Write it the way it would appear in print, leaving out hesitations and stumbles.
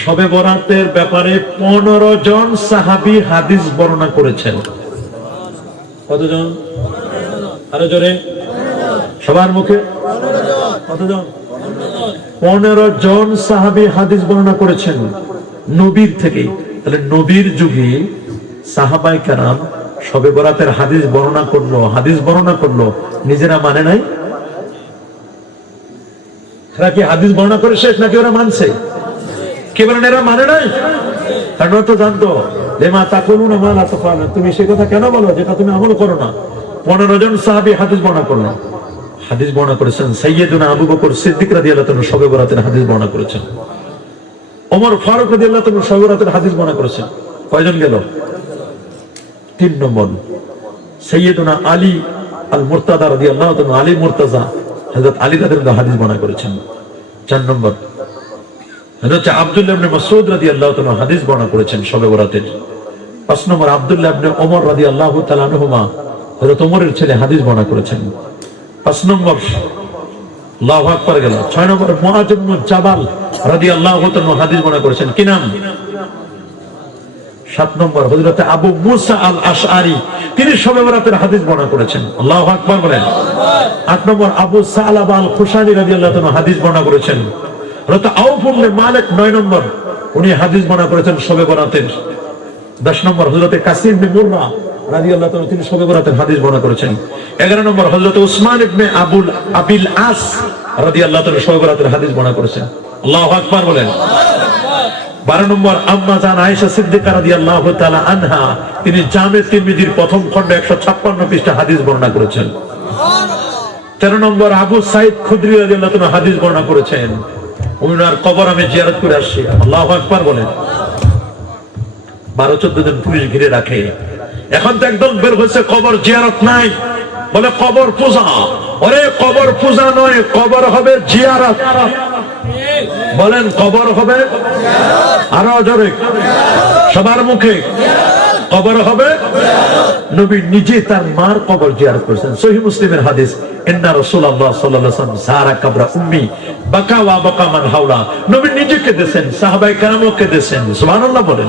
শবে বরাতের ব্যাপারে 15 জন সাহাবী হাদিস বর্ণনা করেছেন। কতজন? আরো জোরে, সবার মুখে কতজন? 15 জন সাহাবী হাদিস বর্ণনা করেছেন নবীর থেকে। তাহলে নবীর যুগে সাহাবায়ে কেরাম শবে বরাতের হাদিস বর্ণনা করলো, নিজেরা মানে নাই? এরা কি হাদিস বর্ণনা করে শেষ নাকি ওরা মানছে? কে বলেন এরা মানে নাই? কারণ তো জানতো লেমা তাকুলুনা মা লা তাফালুন, তুমি সে কথা কেন বলো যেটা তুমি আমল করো না। 15 জন সাহাবী হাদিস বর্ণনা করলো। হাদিস বর্ণনা করেছেন সাইয়্যিদুনা আবু বকর সিদ্দিক রাদিয়াল্লাহু তাআলা শবে বরাতের হাদিস বর্ণনা করেছেন। ওমর ফারুক রাদিয়াল্লাহু তাআলা শবে বরাতের হাদিস বর্ণনা করেছেন। কয়জন গেল? 3 নম্বর সাইয়্যিদুনা আলী আল মুরতাদা রাদিয়াল্লাহু তাআলা, আলী মুরতাজা, হযরত আলী রাদিয়াল্লাহু হাদিস বর্ণনা করেছেন। 4 নম্বর হযরত আব্দুল্লাহ ইবনে মাসউদ রাদিয়াল্লাহু তাআলা হাদিস বর্ণনা করেছেন শবে বরাতের। 5 নম্বর আব্দুল্লাহ ইবনে ওমর রাদিয়াল্লাহু তাআলা আনহুমা, হযরত ওমরের ছেলে হাদিস বর্ণনা করেছেন। 5 নম্বর আল্লাহু আকবার গেল। 6 নম্বর মুআয ইবনে জাবাল রাদিয়াল্লাহু তাআলা হাদিস বর্ণনা করেছেন। কি নাম? 7 নম্বর হযরত আবু মুসা আল আশআরী, তিনি শবে বরাতের হাদিস বর্ণনা করেছেন। আল্লাহু আকবার বলেন। 8 নম্বর আবু সালাবা আল খুশানী রাদিয়াল্লাহু তাআলা হাদিস বর্ণনা করেছেন। হযরত আউফ ইবনে মালিক 9 নম্বর, উনি হাদিস বর্ণনা করেছেন শবে বরাতের। 10 নম্বর হযরত কাসিম ইবনে মুররা রাদিয়াল্লাহু তাআলা, তিনি শবে বরাতের হাদিস বর্ণনা করেছেন। 11 নম্বর হযরত উসমান ইবনে আবিল আস রাদিয়াল্লাহু তাআলা শবে বরাতের হাদিস বর্ণনা করেছেন। আল্লাহু আকবার বলেন। 12 নম্বর আম্মা জান আয়েশা সিদ্দিকা রাদিয়াল্লাহু তাআলা আনহা, তিনি জামে তিরমিজির প্রথম খণ্ড 156 পৃষ্ঠা হাদিস বর্ণনা করেছেন। 13 নম্বর আবু সাঈদ খুদরি রাদিয়াল্লাহু তাআলা হাদিস বর্ণনা করেছেন। উনার কবর আমি জিয়ারত করে আসছি। আল্লাহু আকবার বলেন। 12-14 জন পুলিশ ঘিরে রাখে। এখন তো একদম বের হয়েছে কবর জিয়ারত নাই, বলে কবর পূজা। ওরে কবর পূজা নয়, কবর হবে জিয়ারত। বলেন কবর হবে আরো জোরে, সবার মুখে কবর হবে। নবী নিজে তার মার কবর জিয়ারত করেছেন। সহিহ মুসলিমের হাদিস, ইন্না রাসূলুল্লাহ সাল্লাল্লাহু আলাইহি ওয়াসাল্লাম যারা কবর উম্মি বাকা ওয়া বাকা মান হাওলা। নবী নিজে কেঁদেছেন, সাহাবায়ে কেরামও কেঁদেছেন। সুবহানাল্লাহ বলেন।